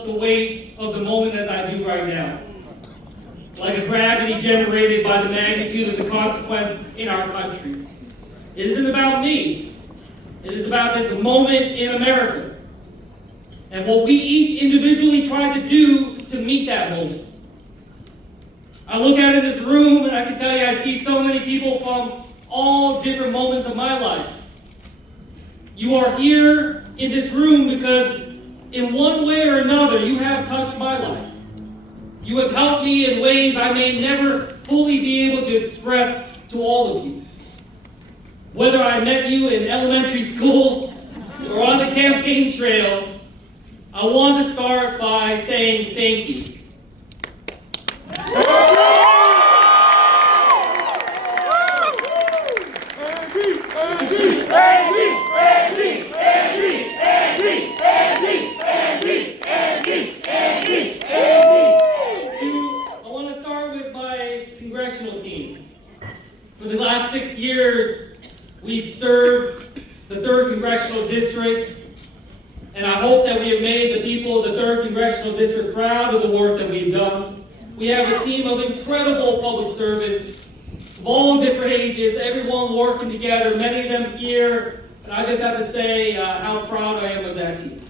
felt the weight of the moment as I do right now. Like a gravity generated by the magnitude of the consequence in our country. It isn't about me. It is about this moment in America. And what we each individually try to do to meet that moment. I look out of this room and I can tell you I see so many people from all different moments of my life. You are here in this room because in one way or another you have touched my life. You have helped me in ways I may never fully be able to express to all of you. Whether I met you in elementary school or on the campaign trail, I want to start by saying thank you. I want to start with my congressional team. For the last 6 years, we've served the 3rd Congressional District, and I hope that we have made the people of the 3rd Congressional District proud of the work that we've done. We have a team of incredible public servants of all different ages, everyone working together, many of them here, and I just have to say how proud I am of that team.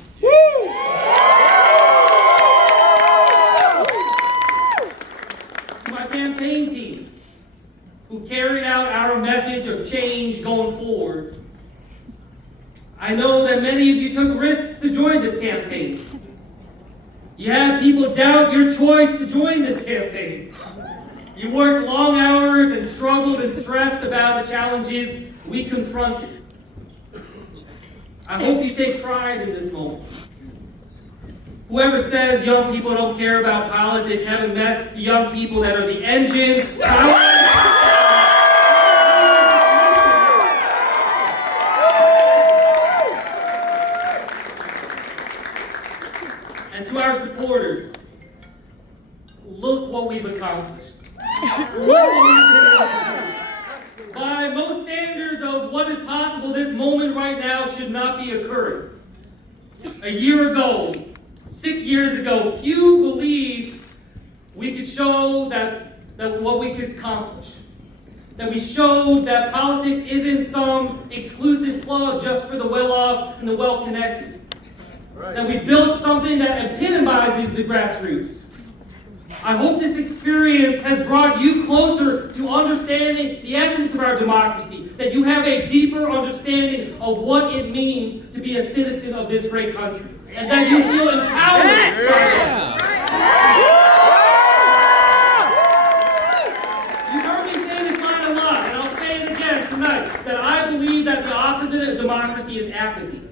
To my campaign team, who carried out our message of change going forward. I know that many of you took risks to join this campaign. You had people doubt your choice to join this campaign. You worked long hours and struggled and stressed about the challenges we confronted. I hope you take pride in this moment. Whoever says young people don't care about politics haven't met the young people that are the engine, power, and to our supporters, look what we've accomplished. By most standards of what is possible, this moment right now should not be occurring. A year ago, 6 years ago, few believed we could show that what we could accomplish. That we showed that politics isn't some exclusive club just for the well-off and the well-connected. Right. That we built something that epitomizes the grassroots. I hope this experience has brought you closer to understanding the essence of our democracy, that you have a deeper understanding of what it means to be a citizen of this great country, and that you feel empowered. You've heard me say this line a lot, and I'll say it again tonight, that I believe that the opposite of democracy is apathy.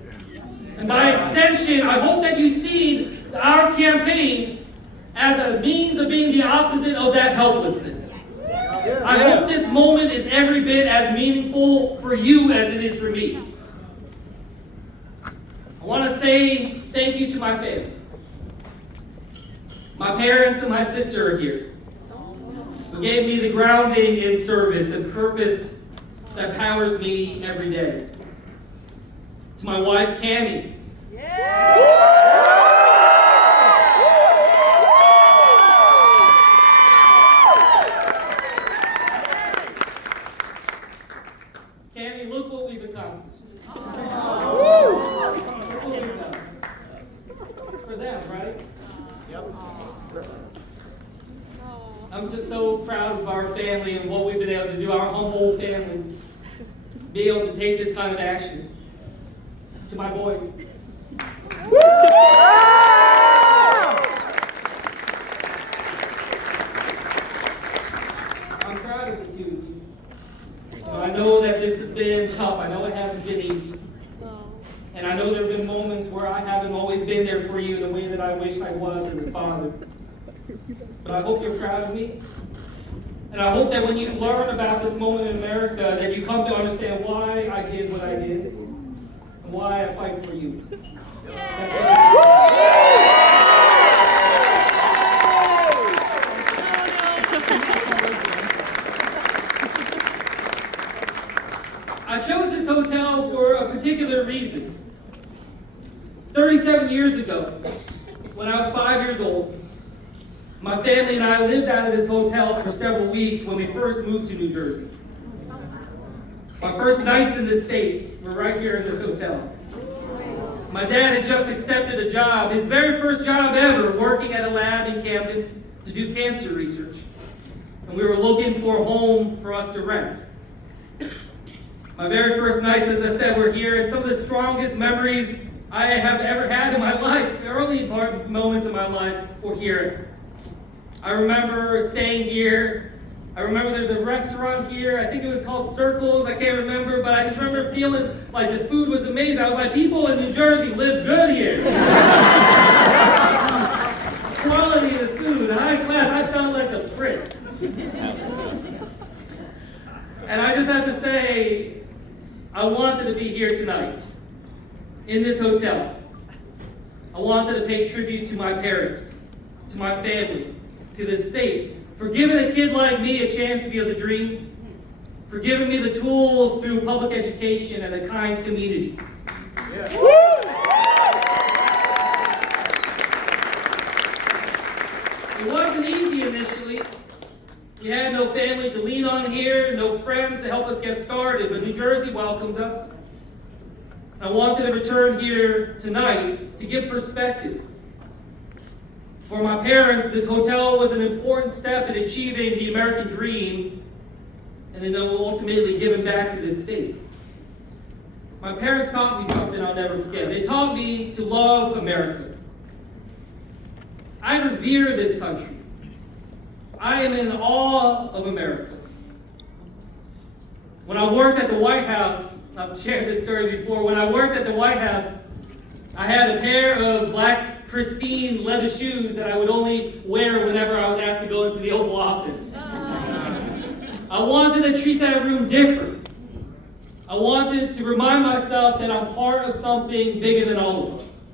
And by extension, I hope that you see our campaign as a means of being the opposite of that helplessness. I hope this moment is every bit as meaningful for you as it is for me. I want to say thank you to my family. My parents and my sister are here, who gave me the grounding in service and purpose that powers me every day. To my wife, Cammie. Cammie, look what we've accomplished. For them, right? Yep. I'm just so proud of our family and what we've been able to do, our humble family, be able to take this kind of action. To my boys. I'm proud of the two of you. I know that this has been tough. I know it hasn't been easy. And I know there have been moments where I haven't always been there for you the way that I wish I was as a father. But I hope you're proud of me. And I hope that when you learn about this moment in America, that you come to understand why I did what I did and why I fight for you. I chose this hotel for a particular reason. 37 years ago, when I was 5 years old. My family and I lived out of this hotel for several weeks when we first moved to New Jersey. My first nights in this state were right here in this hotel. My dad had just accepted a job, his very first job ever, working at a lab in Camden to do cancer research. And we were looking for a home for us to rent. My very first nights, as I said, were here, and some of the strongest memories I have ever had in my life, early moments of my life, were here. I remember staying here. I remember there's a restaurant here. I think it was called Circles. I can't remember, but I just remember feeling like the food was amazing. I was like, people in New Jersey live good here. Quality of food, high class. I felt like a prince. And I just have to say, I wanted to be here tonight, in this hotel. I wanted to pay tribute to my parents, to my family, to this state, for giving a kid like me a chance to be able to dream, for giving me the tools through public education and a kind community. Yeah. It wasn't easy initially. We had no family to lean on here, no friends to help us get started, but New Jersey welcomed us. I wanted to return here tonight to give perspective. For my parents, this hotel was an important step in achieving the American dream and then ultimately giving back to this state. My parents taught me something I'll never forget. They taught me to love America. I revere this country. I am in awe of America. When I worked at the White House, I've shared this story before, when I worked at the White House, I had a pair of black, pristine leather shoes that I would only wear whenever I was asked to go into the Oval Office. I wanted to treat that room different. I wanted to remind myself that I'm part of something bigger than all of us.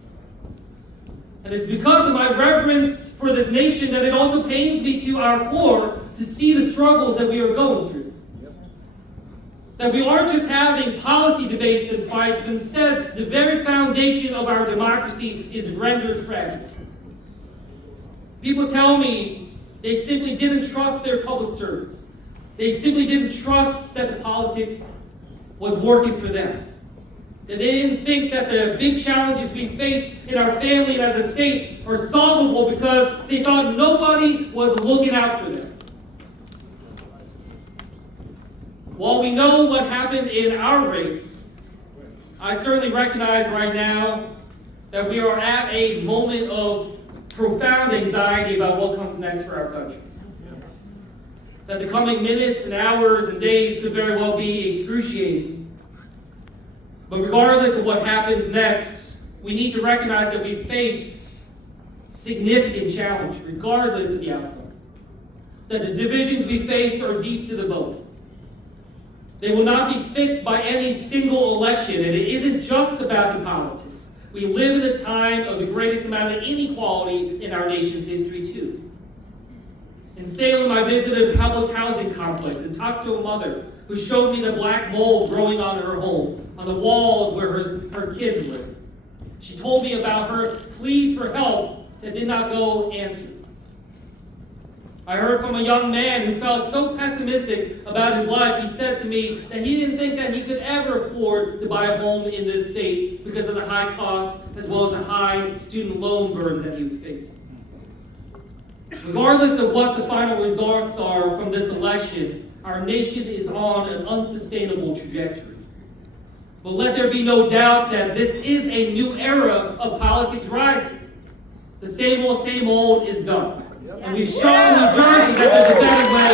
And it's because of my reverence for this nation that it also pains me to our core to see the struggles that we are going through. That we aren't just having policy debates and fights, but instead the very foundation of our democracy is rendered fragile. People tell me they simply didn't trust their public servants. They simply didn't trust that the politics was working for them. That they didn't think that the big challenges we face in our family and as a state are solvable because they thought nobody was looking out for them. While we know what happened in our race, I certainly recognize right now that we are at a moment of profound anxiety about what comes next for our country. That the coming minutes and hours and days could very well be excruciating. But regardless of what happens next, we need to recognize that we face significant challenge, regardless of the outcome. That the divisions we face are deep to the bone. They will not be fixed by any single election, and it isn't just about the politics. We live in a time of the greatest amount of inequality in our nation's history, too. In Salem, I visited a public housing complex and talked to a mother who showed me the black mold growing on her home, on the walls where her kids live. She told me about her pleas for help that did not go answered. I heard from a young man who felt so pessimistic about his life, he said to me that he didn't think that he could ever afford to buy a home in this state because of the high cost as well as the high student loan burden that he was facing. Regardless of what the final results are from this election, our nation is on an unsustainable trajectory. But let there be no doubt that this is a new era of politics rising. The same old is done. And we've shown New Jersey that there's a better way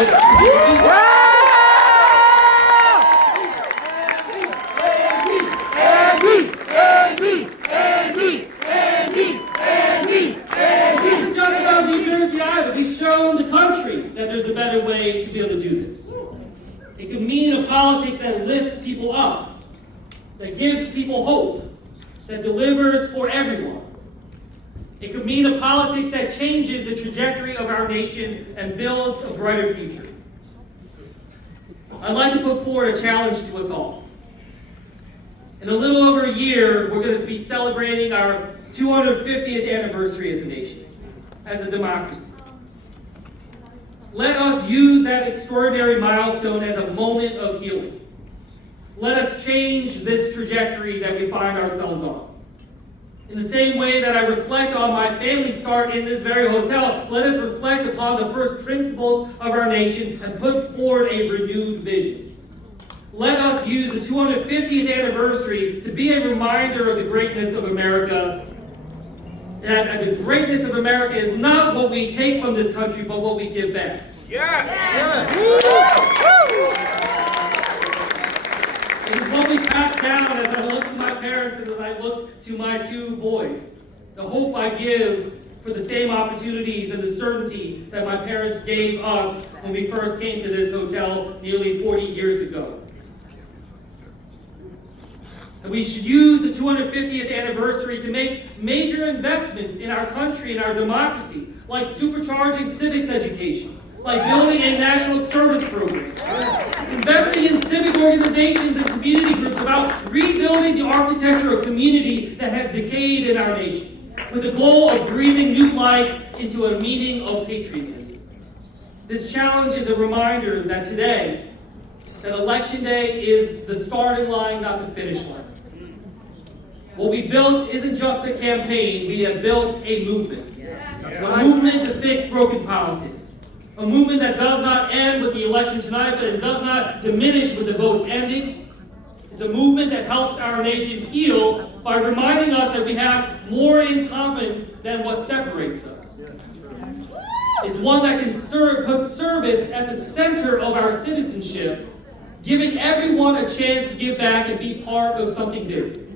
It isn't just about New Jersey either. We've shown the country that there's a better way to be able to do this. It could mean a politics that lifts people up, that gives people hope, that delivers for everyone. It could mean a politics that changes the trajectory of our nation and builds a brighter future. I'd like to put forward a challenge to us all. In a little over a year, we're going to be celebrating our 250th anniversary as a nation. as a democracy. Let us use that extraordinary milestone as a moment of healing. Let us change this trajectory that we find ourselves on. In the same way that I reflect on my family's start in this very hotel, let us reflect upon the first principles of our nation and put forward a renewed vision. Let us use the 250th anniversary to be a reminder of the greatness of America. That the greatness of America is not what we take from this country, but what we give back. It is what we pass down as I look to my parents and as I look to my two boys. The hope I give for the same opportunities and the certainty that my parents gave us when we first came to this hotel nearly 40 years ago. And we should use the 250th anniversary to make major investments in our country and our democracy, like supercharging civics education, like building a national service program, investing in civic organizations and community groups about rebuilding the architecture of community that has decayed in our nation, with the goal of breathing new life into a meaning of patriotism. This challenge is a reminder that today, that Election Day is the starting line, not the finish line. What we built isn't just a campaign, we have built a movement. A movement to fix broken politics. A movement that does not end with the election tonight, but it does not diminish with the votes ending. It's a movement that helps our nation heal by reminding us that we have more in common than what separates us. It's one that can put service at the center of our citizenship, giving everyone a chance to give back and be part of something new.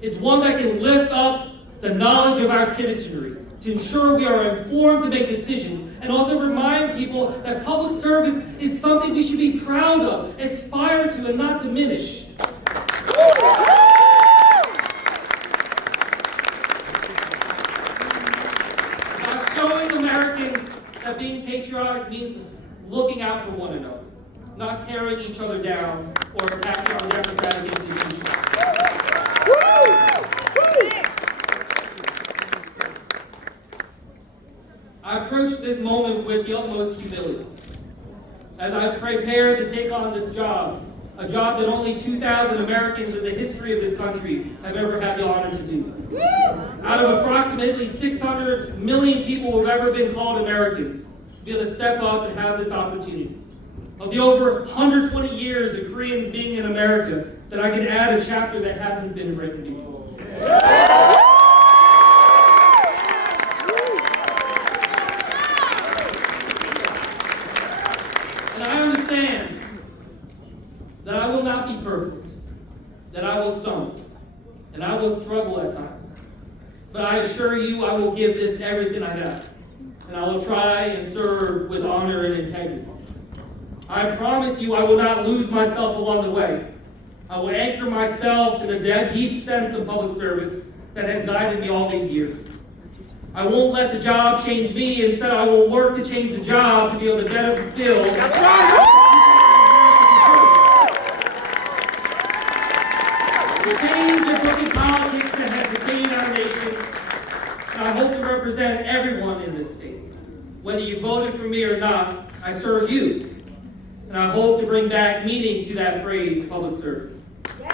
It's one that can lift up the knowledge of our citizenry to ensure we are informed to make decisions, and also remind people that public service is something we should be proud of, aspire to, and not diminish. By showing Americans that being patriotic means looking out for one another, not tearing each other down or attacking our democratic institutions. I approach this moment with the utmost humility. As I prepare to take on this job, a job that only 2,000 Americans in the history of this country have ever had the honor to do. Out of approximately 600 million people who have ever been called Americans, to be able to step up and have this opportunity. Of the over 120 years of Koreans being in America, that I can add a chapter that hasn't been written before. That I will not be perfect, that I will stumble, and I will struggle at times. But I assure you I will give this everything I have, and I will try and serve with honor and integrity. I promise you I will not lose myself along the way. I will anchor myself in a deep sense of public service that has guided me all these years. I won't let the job change me. Instead, I will work to change the job to be able to better fulfill the change of broken politics that has decayed our nation. And I hope to represent everyone in this state. Whether you voted for me or not, I serve you. And I hope to bring back meaning to that phrase, public service. The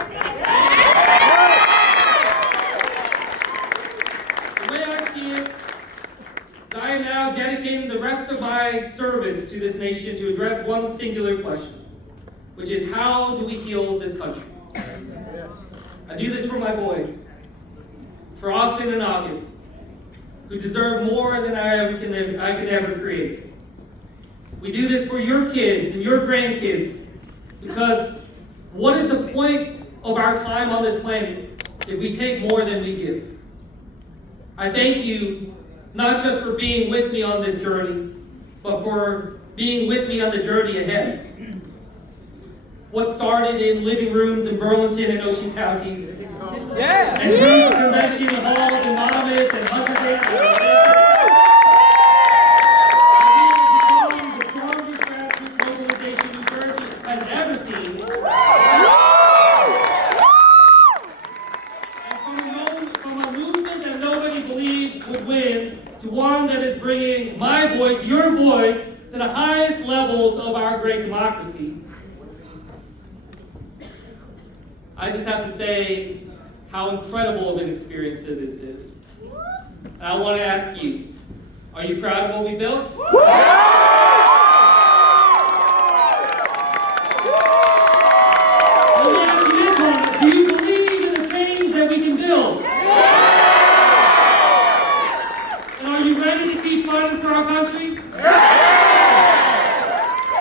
way I see it, is I am now dedicating the rest of my service to this nation to address one singular question, which is how do we heal this country? I do this for my boys, for Austin and August, who deserve more than I could ever create. We do this for your kids and your grandkids, because what is the point of our time on this planet if we take more than we give? I thank you not just for being with me on this journey, but for being with me on the journey ahead. What started in living rooms in Burlington and Ocean counties, and rooms, convention halls in Monmouth and Hunterdale, has become the strongest grassroots mobilization New Jersey has ever seen. And from a movement that nobody believed would win, to one one that is bringing my voice, your voice, to the highest levels of our great democracy. I just have to say how incredible of an experience this is. And I want to ask you, are you proud of what we built? Let me ask you this one. Do you believe in the change that we can build? And are you ready to keep fighting for our country?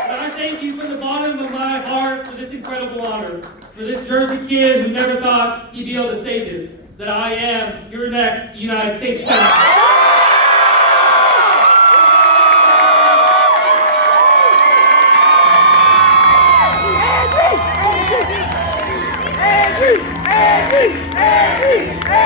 And I thank you from the bottom of my heart for this incredible honor. For this Jersey kid who never thought he'd be able to say this, that I am your next United States Senator.